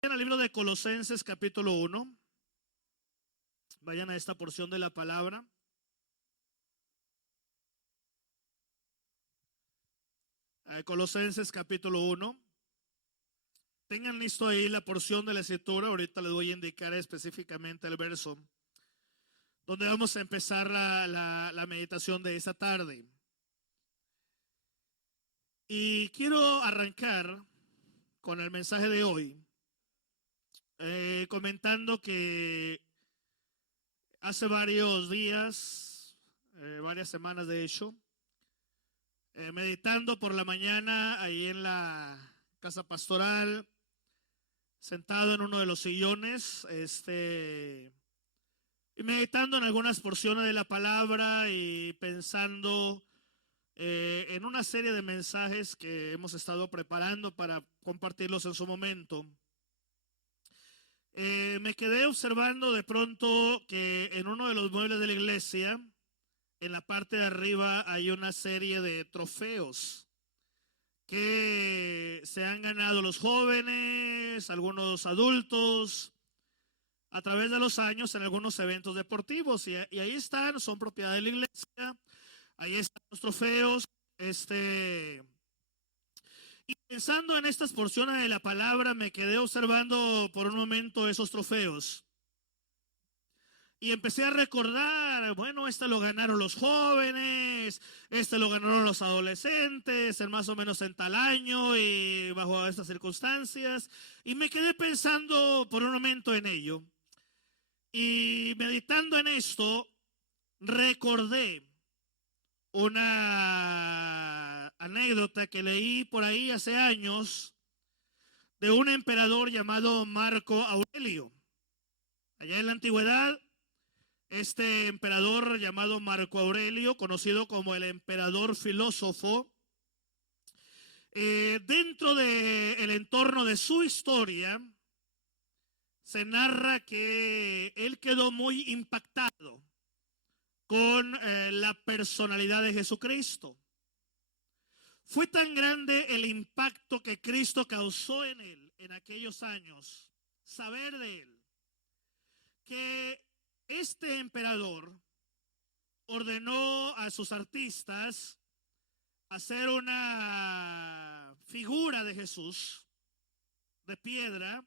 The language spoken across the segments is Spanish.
En el libro de Colosenses capítulo 1, vayan a esta porción de la palabra. Colosenses capítulo 1. Tengan listo ahí la porción de la escritura. Ahorita les voy a indicar específicamente el verso donde vamos a empezar la meditación de esta tarde. Y quiero arrancar con el mensaje de hoy, comentando que hace varios días, varias semanas de hecho, meditando por la mañana ahí en la casa pastoral, sentado en uno de los sillones, y meditando en algunas porciones de la palabra y pensando en una serie de mensajes que hemos estado preparando para compartirlos en su momento. Me quedé observando de pronto que en uno de los muebles de la iglesia, en la parte de arriba, hay una serie de trofeos que se han ganado los jóvenes, algunos adultos, a través de los años en algunos eventos deportivos. Y ahí están, son propiedad de la iglesia, ahí están los trofeos. Y pensando en estas porciones de la palabra, me quedé observando por un momento esos trofeos. Y empecé a recordar, bueno, lo ganaron los jóvenes, lo ganaron los adolescentes, en más o menos en tal año y bajo estas circunstancias. Y me quedé pensando por un momento en ello. Y meditando en esto, recordé una anécdota que leí por ahí hace años de un emperador llamado Marco Aurelio. Allá en la antigüedad, este emperador llamado Marco Aurelio, conocido como el emperador filósofo, dentro del entorno de su historia, se narra que él quedó muy impactado con la personalidad de Jesucristo. Fue tan grande el impacto que Cristo causó en él en aquellos años, saber de él, que este emperador ordenó a sus artistas hacer una figura de Jesús de piedra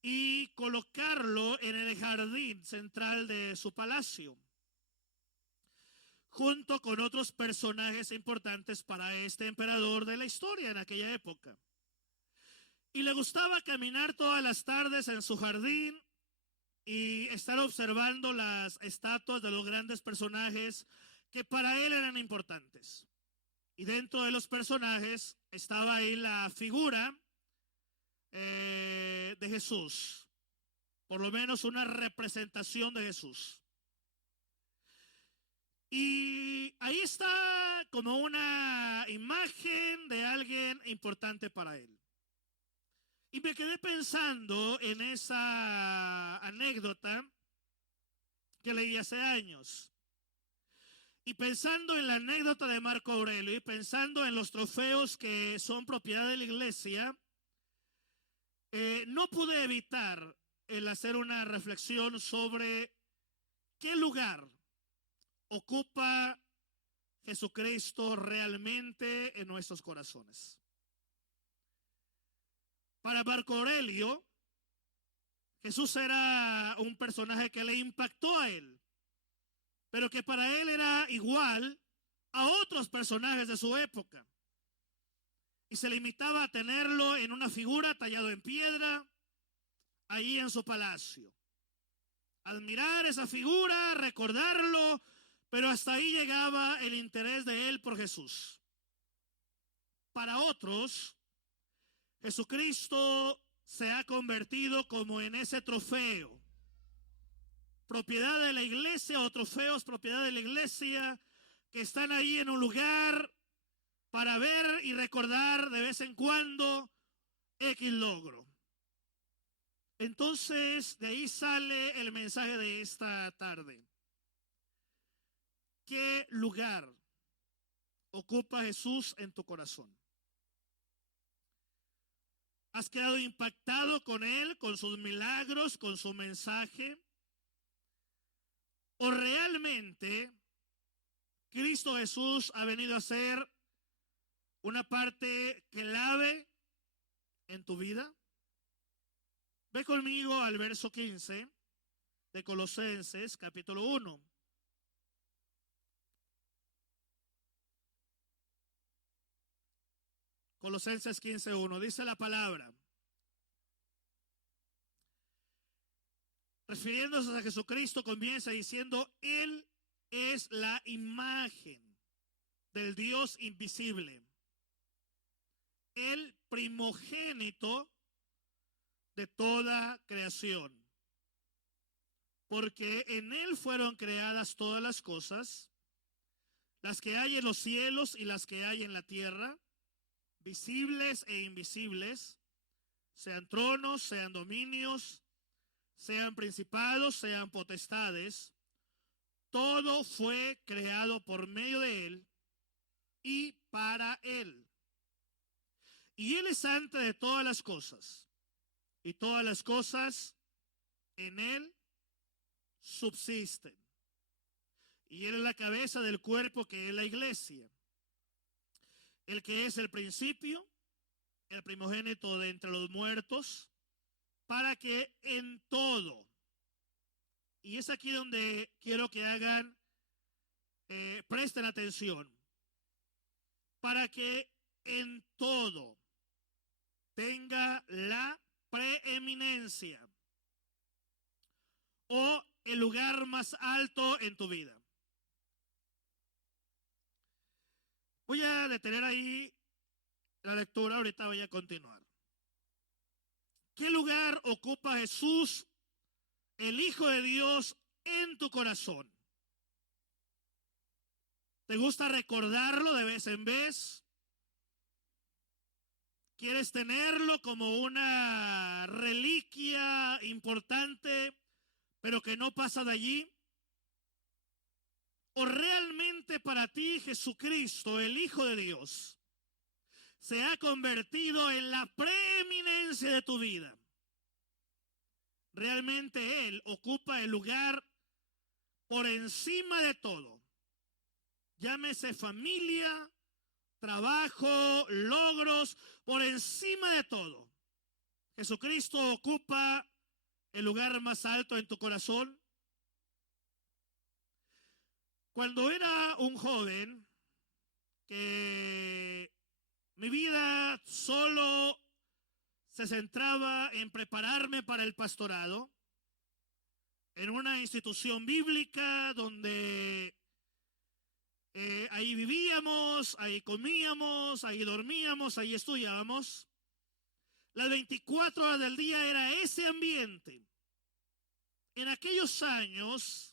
y colocarlo en el jardín central de su palacio, junto con otros personajes importantes para este emperador de la historia en aquella época. Y le gustaba caminar todas las tardes en su jardín y estar observando las estatuas de los grandes personajes que para él eran importantes. Y dentro de los personajes estaba ahí la figura de Jesús, por lo menos una representación de Jesús. Y ahí está como una imagen de alguien importante para él. Y me quedé pensando en esa anécdota que leí hace años. Y pensando en la anécdota de Marco Aurelio y pensando en los trofeos que son propiedad de la iglesia, no pude evitar el hacer una reflexión sobre qué lugar ocupa Jesucristo realmente en nuestros corazones. Para Marco Aurelio, Jesús era un personaje que le impactó a él, pero que para él era igual a otros personajes de su época. Y se limitaba a tenerlo en una figura tallado en piedra, allí en su palacio. Admirar esa figura, recordarlo, pero hasta ahí llegaba el interés de él por Jesús. Para otros, Jesucristo se ha convertido como en ese trofeo, propiedad de la iglesia, o trofeos propiedad de la iglesia, que están ahí en un lugar para ver y recordar de vez en cuando X logro. Entonces, de ahí sale el mensaje de esta tarde. ¿Qué lugar ocupa Jesús en tu corazón? ¿Has quedado impactado con Él, con sus milagros, con su mensaje? ¿O realmente Cristo Jesús ha venido a ser una parte clave en tu vida? Ve conmigo al verso 15 de Colosenses, capítulo 1. Colosenses 15:1, dice la palabra, refiriéndose a Jesucristo, comienza diciendo: Él es la imagen del Dios invisible, el primogénito de toda creación, porque en Él fueron creadas todas las cosas, las que hay en los cielos y las que hay en la tierra, visibles e invisibles, sean tronos, sean dominios, sean principados, sean potestades. Todo fue creado por medio de Él y para Él. Y Él es antes de todas las cosas, y todas las cosas en Él subsisten. Y Él es la cabeza del cuerpo, que es la iglesia, el que es el principio, el primogénito de entre los muertos, para que en todo, y es aquí donde quiero que hagan, presten atención, para que en todo tenga la preeminencia o el lugar más alto en tu vida. Voy a detener ahí la lectura, ahorita voy a continuar. ¿Qué lugar ocupa Jesús, el Hijo de Dios, en tu corazón? ¿Te gusta recordarlo de vez en vez? ¿Quieres tenerlo como una reliquia importante, pero que no pasa de allí? ¿O realmente para ti Jesucristo, el Hijo de Dios, se ha convertido en la preeminencia de tu vida? Realmente Él ocupa el lugar por encima de todo. Llámese familia, trabajo, logros, por encima de todo. Jesucristo ocupa el lugar más alto en tu corazón. Cuando era un joven, que mi vida solo se centraba en prepararme para el pastorado, en una institución bíblica donde ahí vivíamos, ahí comíamos, ahí dormíamos, ahí estudiábamos. Las 24 horas del día era ese ambiente. En aquellos años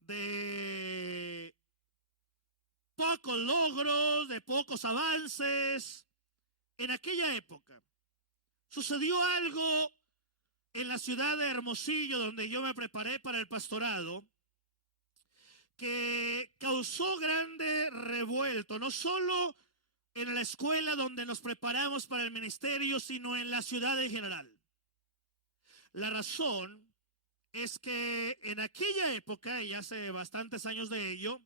de pocos logros, de pocos avances, en aquella época sucedió algo en la ciudad de Hermosillo, donde yo me preparé para el pastorado, que causó grande revuelto, no solo en la escuela donde nos preparamos para el ministerio, sino en la ciudad en general. La razón es que en aquella época, y hace bastantes años de ello,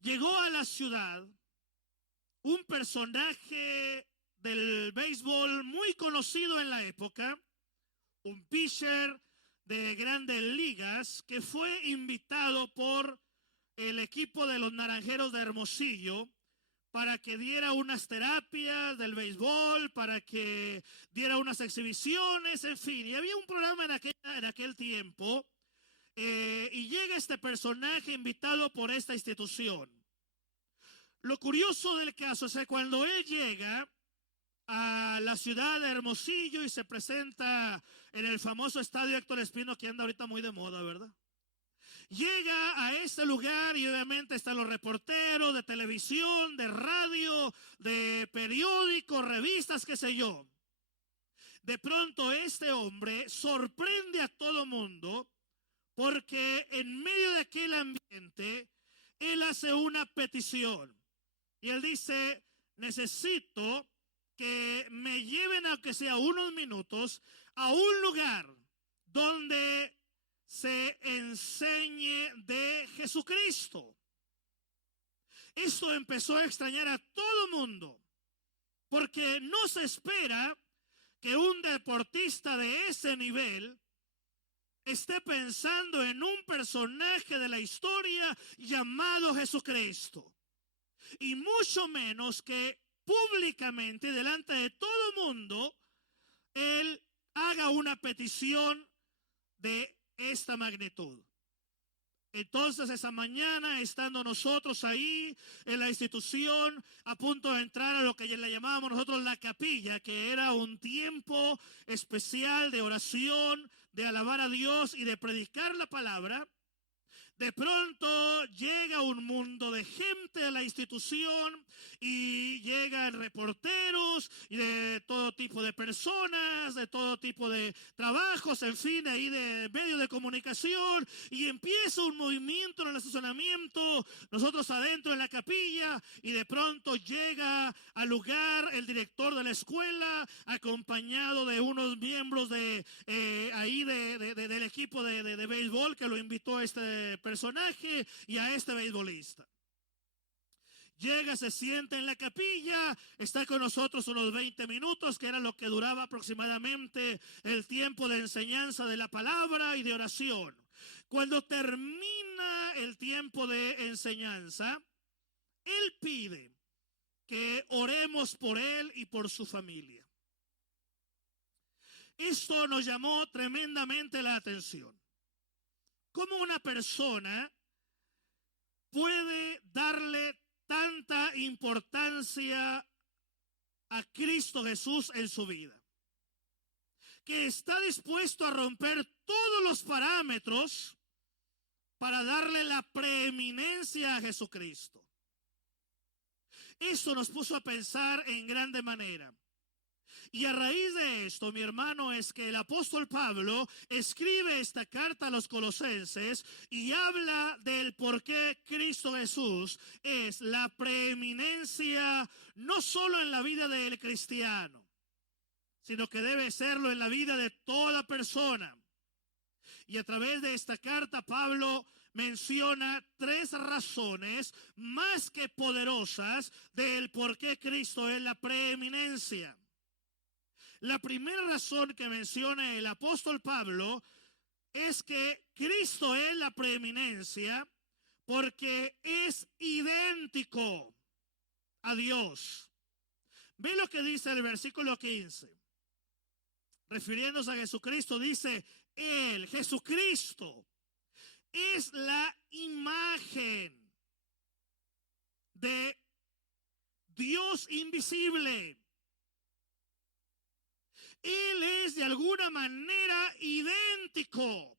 llegó a la ciudad un personaje del béisbol muy conocido en la época, un pitcher de grandes ligas, que fue invitado por el equipo de los Naranjeros de Hermosillo para que diera unas terapias del béisbol, para que diera unas exhibiciones, en fin. Y había un programa en aquel tiempo, y llega este personaje invitado por esta institución. Lo curioso del caso es que cuando él llega a la ciudad de Hermosillo y se presenta en el famoso estadio Héctor Espino, que anda ahorita muy de moda, ¿verdad? Llega a este lugar y obviamente están los reporteros de televisión, de radio, de periódicos, revistas, qué sé yo. De pronto este hombre sorprende a todo mundo porque en medio de aquel ambiente él hace una petición y él dice: necesito que me lleven, aunque sea unos minutos, a un lugar donde se enseñe de Jesucristo. Esto empezó a extrañar a todo mundo, porque no se espera que un deportista de ese nivel esté pensando en un personaje de la historia llamado Jesucristo, y mucho menos que públicamente, delante de todo mundo, él haga una petición de esta magnitud. Entonces esa mañana, estando nosotros ahí en la institución, a punto de entrar a lo que le llamábamos nosotros la capilla, que era un tiempo especial de oración, de alabar a Dios y de predicar la palabra, de pronto llega un mundo de gente a la institución y llegan reporteros y de todo tipo de personas, de todo tipo de trabajos, en fin, ahí de medios de comunicación, y empieza un movimiento en el estacionamiento, nosotros adentro en la capilla, y de pronto llega al lugar el director de la escuela acompañado de unos miembros de ahí del equipo de béisbol que lo invitó a este personaje y a este beisbolista. Llega, se sienta en la capilla, está con nosotros unos 20 minutos, que era lo que duraba aproximadamente el tiempo de enseñanza de la palabra y de oración. Cuando termina el tiempo de enseñanza, él pide que oremos por él y por su familia. Esto nos llamó tremendamente la atención. ¿Cómo una persona puede darle tanta importancia a Cristo Jesús en su vida, que está dispuesto a romper todos los parámetros para darle la preeminencia a Jesucristo? Esto nos puso a pensar en grande manera. Y a raíz de esto, mi hermano, es que el apóstol Pablo escribe esta carta a los colosenses y habla del por qué Cristo Jesús es la preeminencia no solo en la vida del cristiano, sino que debe serlo en la vida de toda persona. Y a través de esta carta, Pablo menciona 3 razones más que poderosas del por qué Cristo es la preeminencia. La primera razón que menciona el apóstol Pablo es que Cristo es la preeminencia porque es idéntico a Dios. Ve lo que dice el versículo 15. Refiriéndose a Jesucristo, dice: Él, Jesucristo, es la imagen de Dios invisible. Él es de alguna manera idéntico,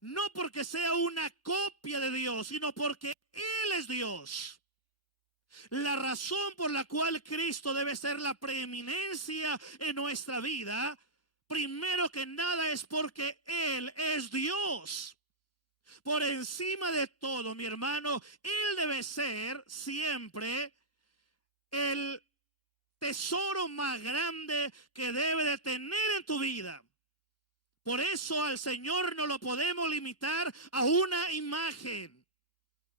no porque sea una copia de Dios, sino porque Él es Dios. La razón por la cual Cristo debe ser la preeminencia en nuestra vida, primero que nada, es porque Él es Dios. Por encima de todo, mi hermano, Él debe ser siempre el tesoro más grande que debe de tener en tu vida. Por eso al Señor no lo podemos limitar a una imagen,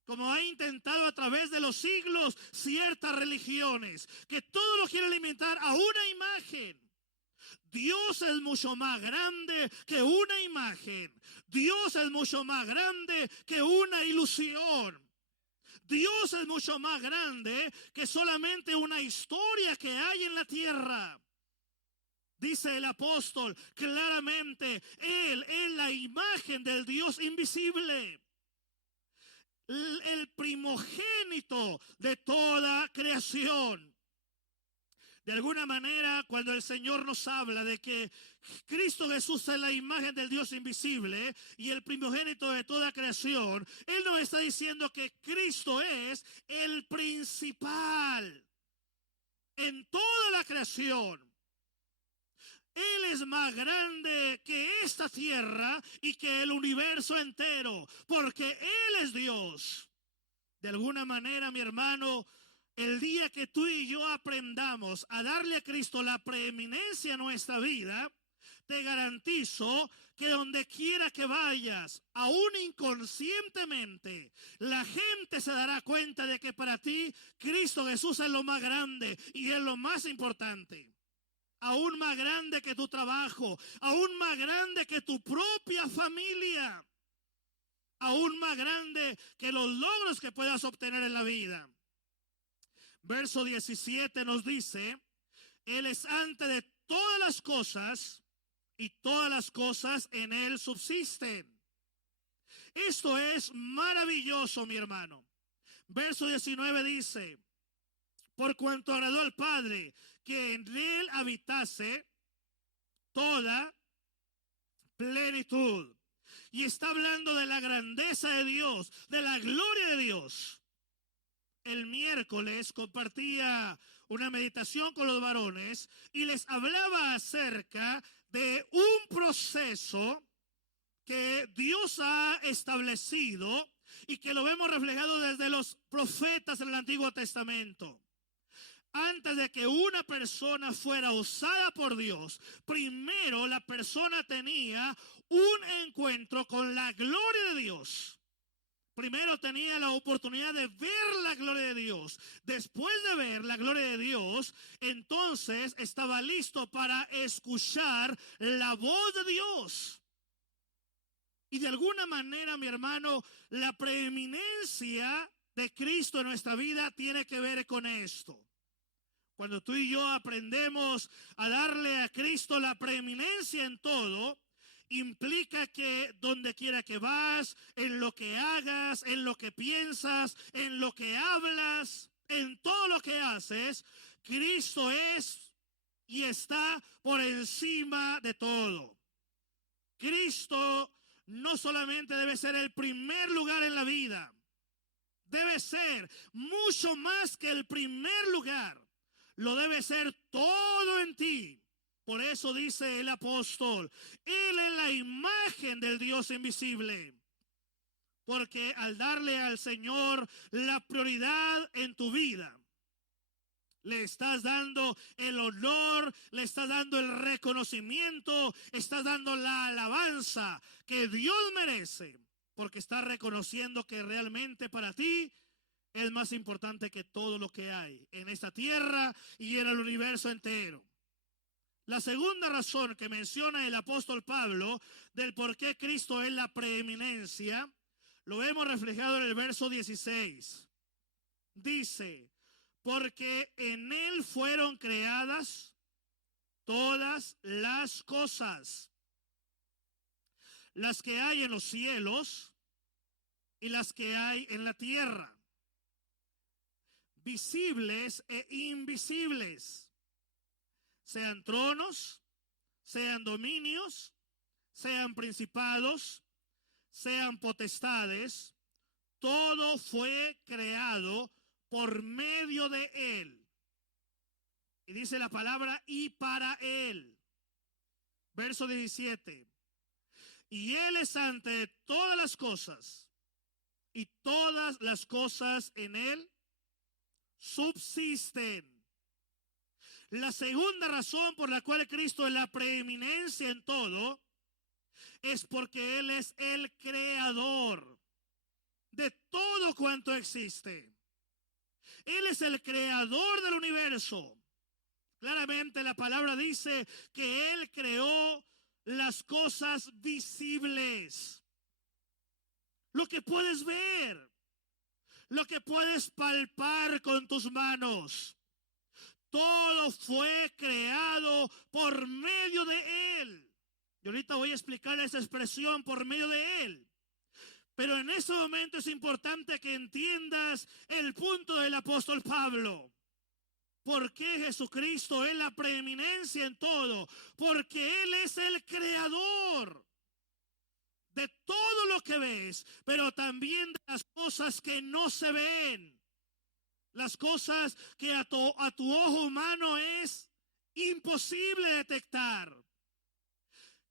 como ha intentado a través de los siglos ciertas religiones, que todo lo quieren limitar a una imagen. Dios es mucho más grande que una imagen. Dios es mucho más grande que una ilusión. Dios es mucho más grande que solamente una historia que hay en la tierra. Dice el apóstol claramente: Él es la imagen del Dios invisible, el primogénito de toda creación. De alguna manera, cuando el Señor nos habla de que Cristo Jesús es la imagen del Dios invisible y el primogénito de toda creación, Él nos está diciendo que Cristo es el principal en toda la creación. Él es más grande que esta tierra y que el universo entero, porque Él es Dios. De alguna manera, mi hermano, El día que tú y yo aprendamos a darle a Cristo la preeminencia en nuestra vida, te garantizo que donde quiera que vayas, aún inconscientemente, la gente se dará cuenta de que para ti Cristo Jesús es lo más grande y es lo más importante. Aún más grande que tu trabajo, aún más grande que tu propia familia, aún más grande que los logros que puedas obtener en la vida. Verso 17 nos dice, Él es antes de todas las cosas y todas las cosas en Él subsisten. Esto es maravilloso, mi hermano. Verso 19 dice, por cuanto agradó al Padre que en Él habitase toda plenitud. Y está hablando de la grandeza de Dios, de la gloria de Dios. El miércoles compartía una meditación con los varones y les hablaba acerca de un proceso que Dios ha establecido y que lo vemos reflejado desde los profetas en el Antiguo Testamento. Antes de que una persona fuera usada por Dios, primero la persona tenía un encuentro con la gloria de Dios. Primero tenía la oportunidad de ver la gloria de Dios. Después de ver la gloria de Dios, entonces estaba listo para escuchar la voz de Dios. Y de alguna manera, mi hermano, la preeminencia de Cristo en nuestra vida tiene que ver con esto. Cuando tú y yo aprendemos a darle a Cristo la preeminencia en todo, implica que donde quiera que vas, en lo que hagas, en lo que piensas, en lo que hablas, en todo lo que haces, Cristo es y está por encima de todo. Cristo no solamente debe ser el primer lugar en la vida, debe ser mucho más que el primer lugar. Lo debe ser todo en ti. Por eso dice el apóstol, Él es la imagen del Dios invisible. Porque al darle al Señor la prioridad en tu vida, le estás dando el honor, le estás dando el reconocimiento, estás dando la alabanza que Dios merece. Porque estás reconociendo que realmente para ti es más importante que todo lo que hay en esta tierra y en el universo entero. La segunda razón que menciona el apóstol Pablo del por qué Cristo es la preeminencia, lo vemos reflejado en el verso 16. Dice, porque en Él fueron creadas todas las cosas, las que hay en los cielos y las que hay en la tierra, visibles e invisibles, sean tronos, sean dominios, sean principados, sean potestades, todo fue creado por medio de Él. Y dice la palabra, y para Él. Verso 17. Y Él es ante todas las cosas, y todas las cosas en Él subsisten. La segunda razón por la cual Cristo es la preeminencia en todo es porque Él es el creador de todo cuanto existe. Él es el creador del universo. Claramente la palabra dice que Él creó las cosas visibles. Lo que puedes ver, lo que puedes palpar con tus manos. Todo fue creado por medio de Él. Y ahorita voy a explicar esa expresión por medio de Él. Pero en ese momento es importante que entiendas el punto del apóstol Pablo. ¿Por qué Jesucristo es la preeminencia en todo? Porque Él es el creador de todo lo que ves, pero también de las cosas que no se ven. Las cosas que a tu ojo humano es imposible detectar.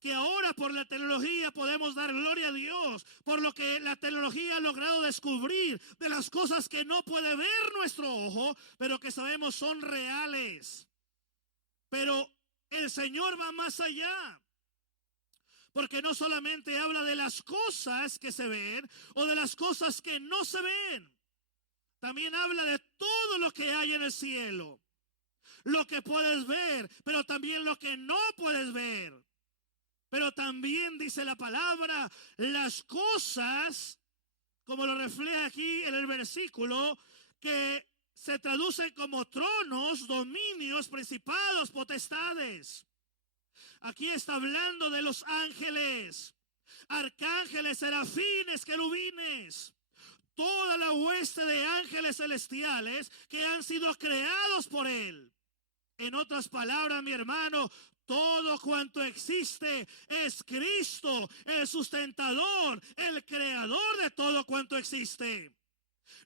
que ahora por la tecnología podemos dar gloria a Dios por lo que la tecnología ha logrado descubrir de las cosas que no puede ver nuestro ojo, pero que sabemos son reales. Pero el Señor va más allá, porque no solamente habla de las cosas que se ven o de las cosas que no se ven, también habla de todo lo que hay en el cielo, lo que puedes ver, pero también lo que no puedes ver. Pero también dice la palabra, las cosas, como lo refleja aquí en el versículo, que se traducen como tronos, dominios, principados, potestades. Aquí está hablando de los ángeles, arcángeles, serafines, querubines, toda la hueste de ángeles celestiales que han sido creados por él. En otras palabras, mi hermano, todo cuanto existe es Cristo, el sustentador, el creador de todo cuanto existe.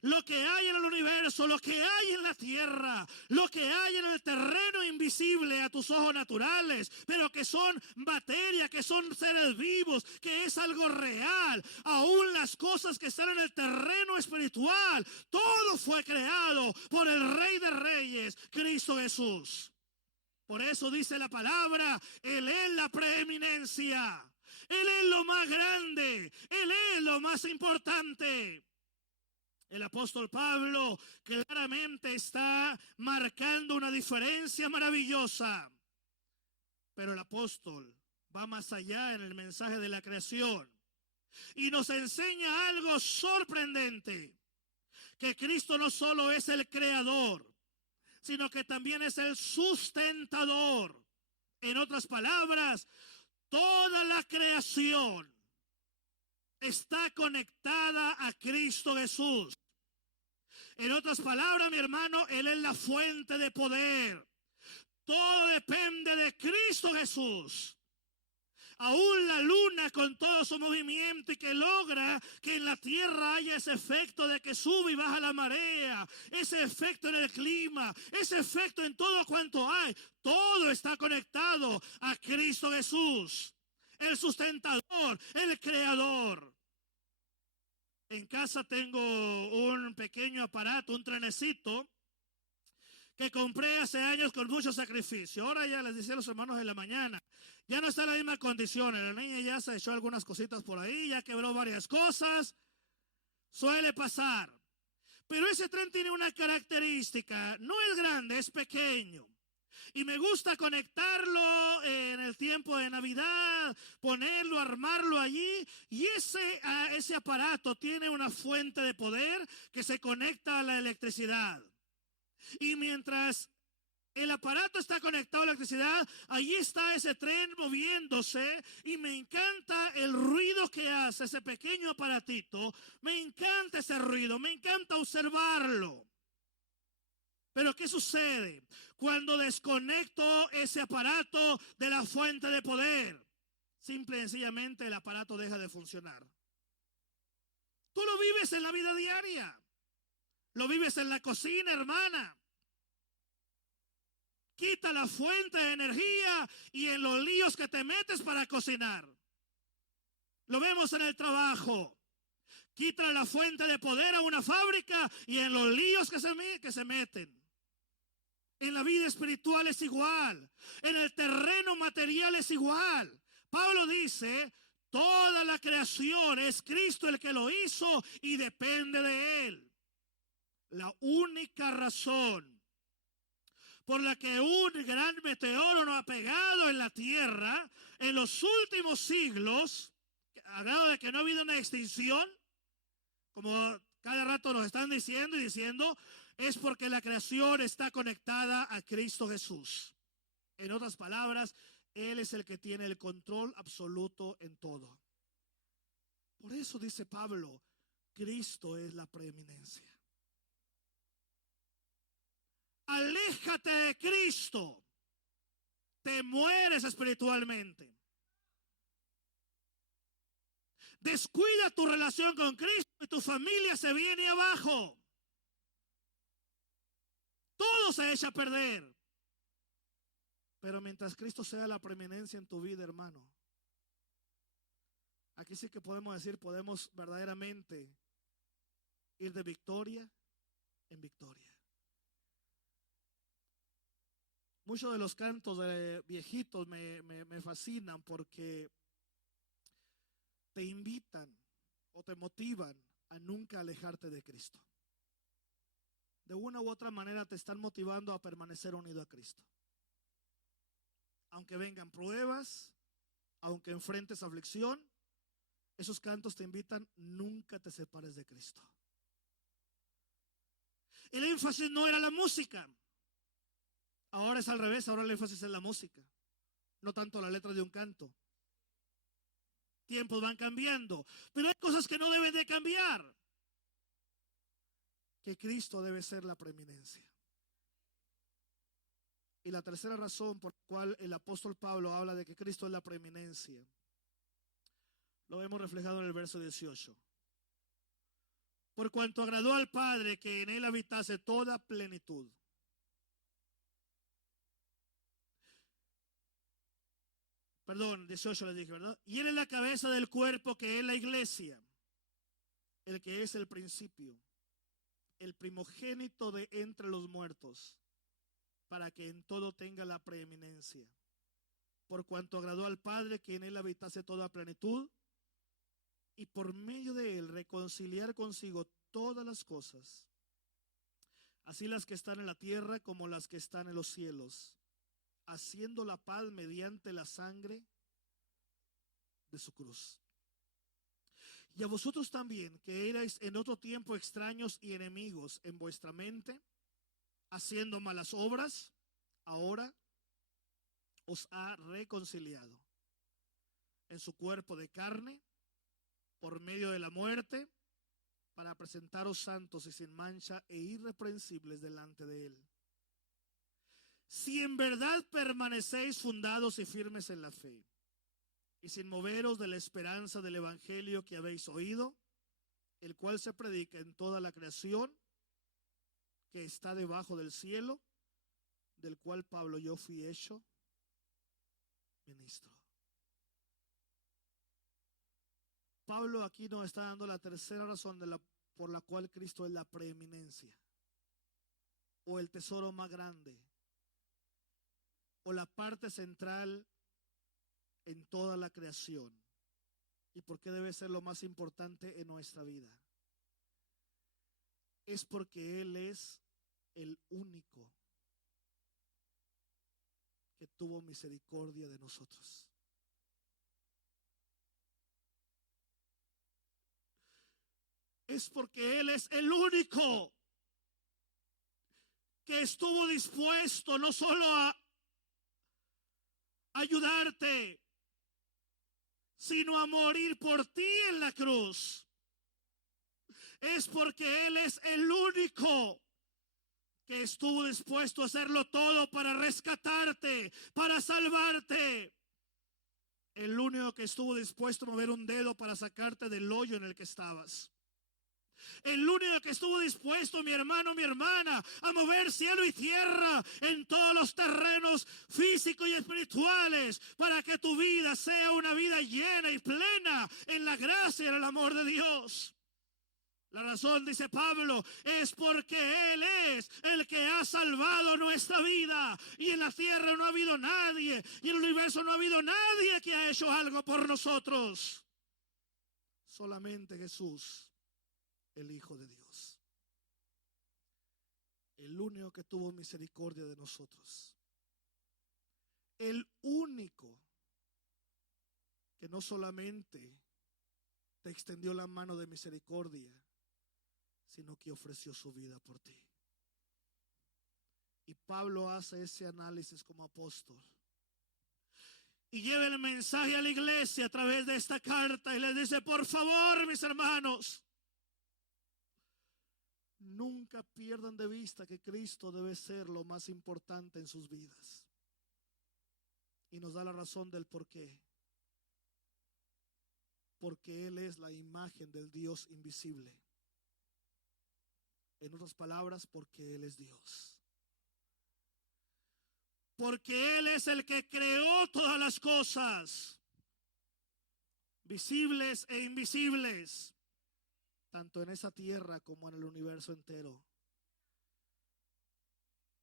Lo que hay en el universo, lo que hay en la tierra, lo que hay en el terreno invisible a tus ojos naturales, pero que son materia, que son seres vivos, que es algo real. Aún las cosas que están en el terreno espiritual, todo fue creado por el Rey de Reyes, Cristo Jesús. Por eso dice la palabra, Él es la preeminencia, Él es lo más grande, Él es lo más importante. El apóstol Pablo claramente está marcando una diferencia maravillosa, pero el apóstol va más allá en el mensaje de la creación y nos enseña algo sorprendente, que Cristo no solo es el creador, sino que también es el sustentador. En otras palabras, toda la creación está conectada a Cristo Jesús. En otras palabras, mi hermano, Él es la fuente de poder. Todo depende de Cristo Jesús. Aún la luna con todo su movimiento y que logra que en la tierra haya ese efecto de que sube y baja la marea, ese efecto en el clima, ese efecto en todo cuanto hay, todo está conectado a Cristo Jesús, el sustentador, el creador. En casa tengo un pequeño aparato, un trenecito, que compré hace años con mucho sacrificio. Ahora ya les decía a los hermanos en la mañana, ya no está en las mismas condiciones. La niña ya se echó algunas cositas por ahí, ya quebró varias cosas. Suele pasar. Pero ese tren tiene una característica, no es grande, es pequeño. Y me gusta conectarlo en el tiempo de Navidad, ponerlo, armarlo allí. Y ese aparato tiene una fuente de poder que se conecta a la electricidad. Y mientras el aparato está conectado a la electricidad, allí está ese tren moviéndose y me encanta el ruido que hace ese pequeño aparatito. Me encanta ese ruido, me encanta observarlo. Pero ¿qué sucede cuando desconecto ese aparato de la fuente de poder? Simple y sencillamente el aparato deja de funcionar. Tú lo vives en la vida diaria. Lo vives en la cocina, hermana. Quita la fuente de energía y en los líos que te metes para cocinar. Lo vemos en el trabajo. Quita la fuente de poder a una fábrica y en los líos que se meten. En la vida espiritual es igual. En el terreno material es igual. Pablo dice, toda la creación es Cristo el que lo hizo y depende de Él. La única razón por la que un gran meteoro no ha pegado en la tierra en los últimos siglos, a grado de que no ha habido una extinción, como cada rato nos están diciendo y diciendo, es porque la creación está conectada a Cristo Jesús. En otras palabras, Él es el que tiene el control absoluto en todo. Por eso dice Pablo, Cristo es la preeminencia. Aléjate de Cristo, te mueres espiritualmente. Descuida tu relación con Cristo y tu familia se viene abajo. Todo se echa a perder. Pero mientras Cristo sea la preeminencia en tu vida, hermano, Aquí sí que podemos decir, podemos verdaderamente ir de victoria en victoria. Muchos de los cantos de viejitos me fascinan porque te invitan o te motivan a nunca alejarte de Cristo. De una u otra manera te están motivando a permanecer unido a Cristo. Aunque vengan pruebas, aunque enfrentes aflicción, esos cantos te invitan, nunca te separes de Cristo. El énfasis no era la música. Ahora es al revés, ahora el énfasis es la música, no tanto la letra de un canto. Tiempos van cambiando, pero hay cosas que no deben de cambiar. Que Cristo debe ser la preeminencia. Y la tercera razón por la cual el apóstol Pablo habla de que Cristo es la preeminencia, lo vemos reflejado en el verso 18. Por cuanto agradó al Padre que en él habitase toda plenitud. Perdón, 18 les dije, ¿verdad? Y él es la cabeza del cuerpo, que es la iglesia, el que es el principio, el primogénito de entre los muertos, para que en todo tenga la preeminencia. Por cuanto agradó al Padre que en él habitase toda plenitud, y por medio de él reconciliar consigo todas las cosas, así las que están en la tierra como las que están en los cielos, haciendo la paz mediante la sangre de su cruz. Y a vosotros también, que erais en otro tiempo extraños y enemigos en vuestra mente, haciendo malas obras, ahora os ha reconciliado en su cuerpo de carne por medio de la muerte, para presentaros santos y sin mancha e irreprensibles delante de él. Si en verdad permanecéis fundados y firmes en la fe, y sin moveros de la esperanza del evangelio que habéis oído, el cual se predica en toda la creación que está debajo del cielo, del cual Pablo yo fui hecho ministro. Pablo aquí nos está dando la tercera razón por la cual Cristo es la preeminencia, o el tesoro más grande, o la parte central en toda la creación, y por qué debe ser lo más importante en nuestra vida. Es porque Él es el único que tuvo misericordia de nosotros. Es porque Él es el único que estuvo dispuesto no solo a ayudarte, sino a morir por ti en la cruz. Es porque Él es el único que estuvo dispuesto a hacerlo todo para rescatarte, para salvarte. El único que estuvo dispuesto a mover un dedo para sacarte del hoyo en el que estabas. El único que estuvo dispuesto, mi hermano, mi hermana, a mover cielo y tierra en todos los terrenos físicos y espirituales, para que tu vida sea una vida llena y plena en la gracia y en el amor de Dios. La razón, dice Pablo, es porque Él es el que ha salvado nuestra vida. Y en la tierra no ha habido nadie, y en el universo no ha habido nadie que ha hecho algo por nosotros. Solamente Jesús, el Hijo de Dios, el único que tuvo misericordia de nosotros, el único que no solamente te extendió la mano de misericordia, sino que ofreció su vida por ti. Y Pablo hace ese análisis como apóstol y lleva el mensaje a la iglesia a través de esta carta y les dice: por favor, mis hermanos, nunca pierdan de vista que Cristo debe ser lo más importante en sus vidas. Y nos da la razón del por qué. Porque Él es la imagen del Dios invisible. En otras palabras, porque Él es Dios. Porque Él es el que creó todas las cosas. visibles e invisibles, tanto en esa tierra como en el universo entero.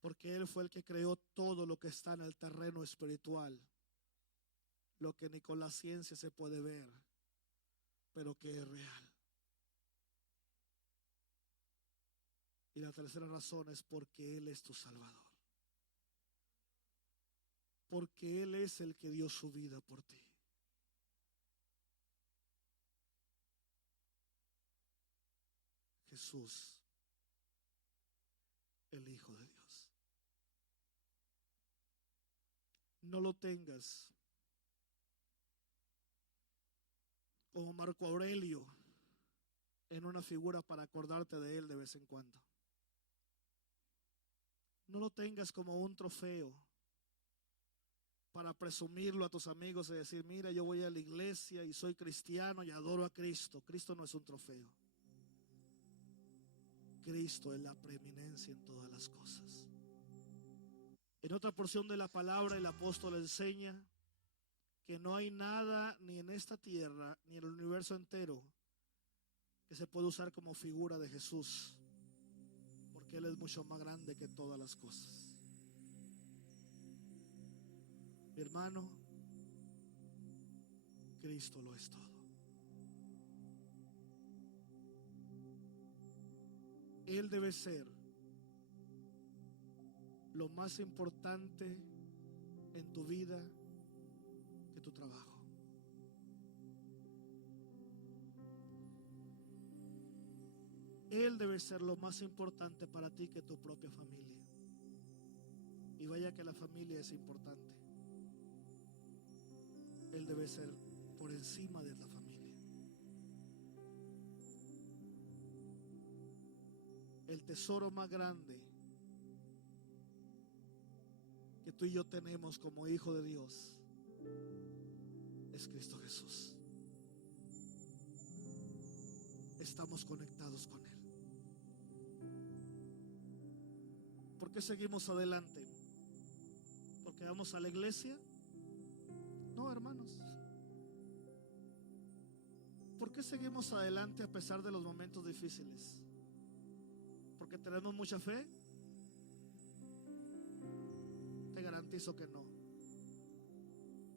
Porque Él fue el que creó todo lo que está en el terreno espiritual, lo que ni con la ciencia se puede ver, pero que es real. Y la tercera razón es porque Él es tu Salvador. Porque Él es el que dio su vida por ti. Jesús, el Hijo de Dios. No lo tengas como Marco Aurelio en una figura para acordarte de él de vez en cuando. No lo tengas como un trofeo para presumirlo a tus amigos y decir, mira, yo voy a la iglesia y soy cristiano y adoro a Cristo. Cristo no es un trofeo. Cristo es la preeminencia en todas las cosas. En otra porción de la palabra el apóstol enseña que no hay nada ni en esta tierra ni en el universo entero que se pueda usar como figura de Jesús, porque Él es mucho más grande que todas las cosas. Mi hermano, Cristo lo es todo. Él debe ser lo más importante en tu vida que tu trabajo. Él debe ser lo más importante para ti que tu propia familia. Y vaya que la familia es importante. Él debe ser por encima de la familia. El tesoro más grande que tú y yo tenemos como hijo de Dios es Cristo Jesús. Estamos conectados con Él. ¿Por qué seguimos adelante? ¿Porque vamos a la iglesia? No, hermanos. ¿Por qué seguimos adelante a pesar de los momentos difíciles? ¿Porque tenemos mucha fe? Te garantizo que no.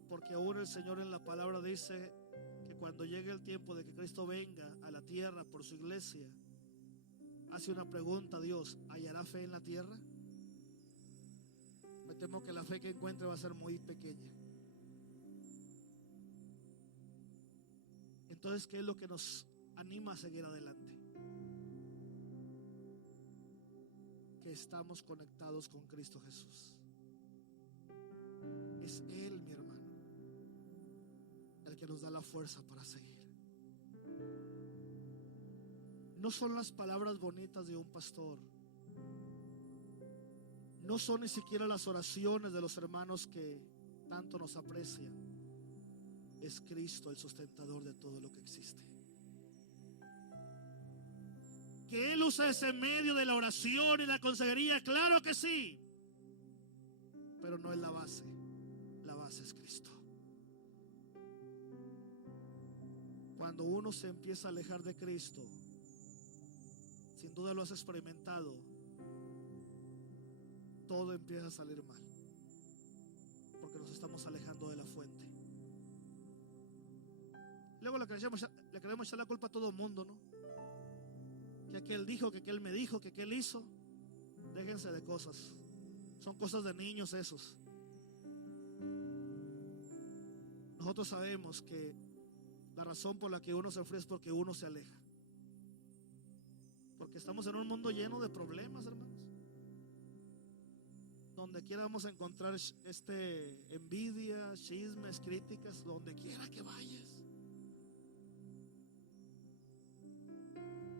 Porque aún el Señor en la palabra dice que cuando llegue el tiempo de que Cristo venga a la tierra por su iglesia, hace una pregunta a Dios: ¿hallará fe en la tierra? Me temo que la fe que encuentre va a ser muy pequeña. Entonces, ¿qué es lo que nos anima a seguir adelante? Que estamos conectados con Cristo Jesús. Es Él, mi hermano, el que nos da la fuerza para seguir. No son las palabras bonitas de un pastor. No son ni siquiera las oraciones de los hermanos que tanto nos aprecian. Es Cristo el sustentador de todo lo que existe. Que Él usa ese medio de la oración y la consejería, claro que sí, pero no es la base. La base es Cristo. Cuando uno se empieza a alejar de Cristo, sin duda lo has experimentado, todo empieza a salir mal, porque nos estamos alejando de la fuente. Luego le queremos echar la culpa a todo el mundo, ¿no? Que aquel dijo, que aquel me dijo, que aquel hizo. Déjense de cosas. Son cosas de niños esos. Nosotros sabemos que la razón por la que uno se enfría es porque uno se aleja. Porque estamos en un mundo lleno de problemas, hermanos. Donde quiera vamos a encontrar envidia, chismes, críticas, donde quiera que vayas.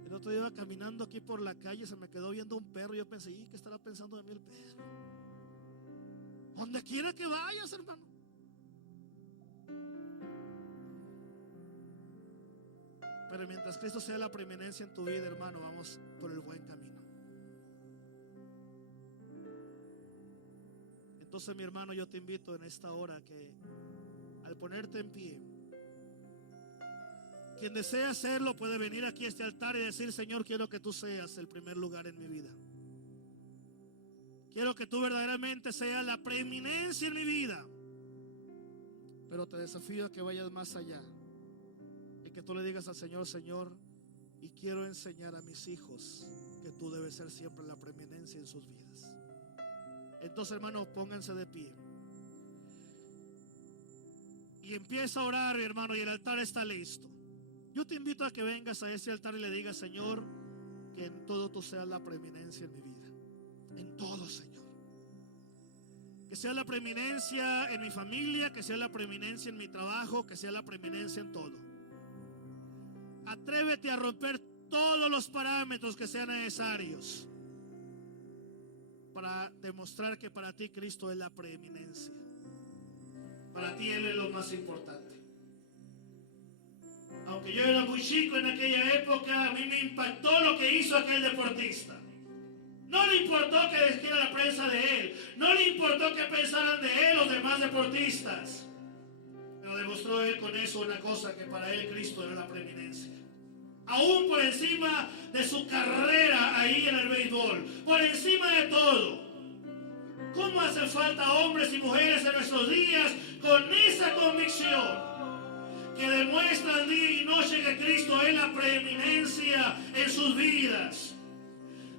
El otro día iba caminando aquí por la calle, se me quedó viendo un perro y yo pensé, ¿y qué estará pensando de mí el perro? Donde quiera que vayas, hermano. Pero mientras Cristo sea la preeminencia en tu vida, hermano, vamos por el buen camino. Entonces, mi hermano, yo te invito en esta hora que al ponerte en pie, Quien desea hacerlo puede venir aquí a este altar y decir: Señor, quiero que tú seas el primer lugar en mi vida. Quiero que tú verdaderamente seas la preeminencia en mi vida. Pero te desafío a que vayas más allá y que tú le digas al Señor: Señor, y quiero enseñar a mis hijos que tú debes ser siempre la preeminencia en sus vidas. Entonces, hermanos, pónganse de pie y empieza a orar, mi hermano, y el altar está listo. Yo te invito a que vengas a ese altar y le digas: Señor, que en todo tú seas la preeminencia en mi vida. En todo, Señor. Que sea la preeminencia en mi familia, que sea la preeminencia en mi trabajo, que sea la preeminencia en todo. Atrévete a romper todos los parámetros que sean necesarios para demostrar que para ti Cristo es la preeminencia. Para ti Él es lo más importante. Aunque yo era muy chico en aquella época, a mí me impactó lo que hizo aquel deportista. No le importó que dijera la prensa de él, no le importó que pensaran de él los demás deportistas, pero demostró él con eso una cosa: que para él Cristo era la preeminencia. Aún por encima de su carrera ahí en el béisbol, por encima de todo. ¿Cómo hacen falta hombres y mujeres en nuestros días con esa convicción? Que demuestran día y noche que Cristo es la preeminencia en sus vidas.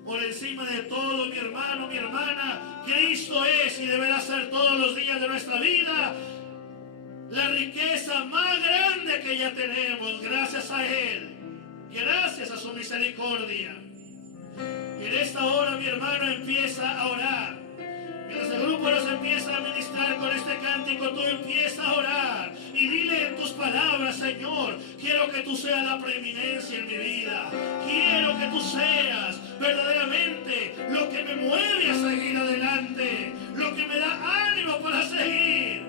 Por encima de todo, mi hermano, mi hermana, Cristo es y deberá ser todos los días de nuestra vida la riqueza más grande que ya tenemos, gracias a Él, gracias a su misericordia. Y en esta hora, mi hermano, empieza a orar. Mientras el grupo nos empieza a ministrar con este cántico, tú empieza a orar y dile en tus palabras: Señor, quiero que tú seas la preeminencia en mi vida. Quiero que tú seas verdaderamente lo que me mueve a seguir adelante, lo que me da ánimo para seguir.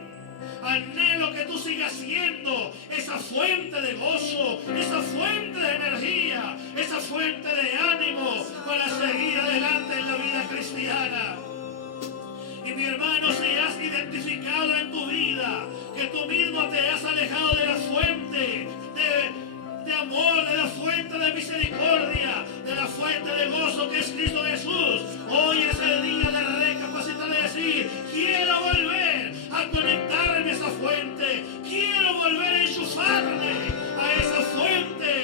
Anhelo que tú sigas siendo esa fuente de gozo, esa fuente de energía, esa fuente de ánimo para seguir adelante en la vida cristiana. Y mi hermano, si has identificado en tu vida que tú mismo te has alejado de la fuente de amor, de la fuente de misericordia, de la fuente de gozo que es Cristo Jesús, hoy es el día de recapacitar y decir: quiero volver a conectarme a esa fuente, quiero volver a enchufarme a esa fuente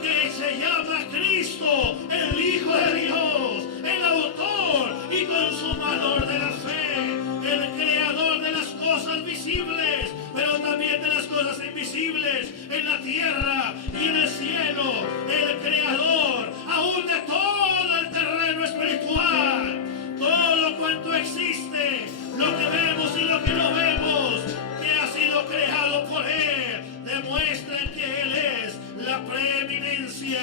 que se llama Cristo, el Hijo de Dios, el autor y consumador de la fe, el creador de las cosas visibles, pero también de las cosas invisibles en la tierra y en el cielo, el creador aún de todo el terreno espiritual. Todo cuanto existe, lo que vemos y lo que no vemos, que ha sido creado por Él, demuestran que Él es la preeminencia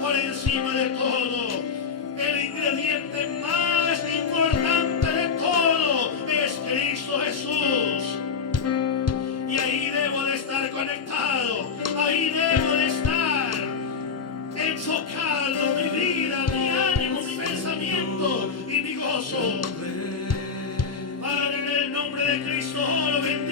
por encima de todo. El ingrediente más importante de todo es Cristo Jesús. Y ahí debo de estar conectado, ahí debo de estar enfocado mi vida, mi ánimo, mi pensamiento y mi gozo. Padre, en el nombre de Cristo, lo bendigo.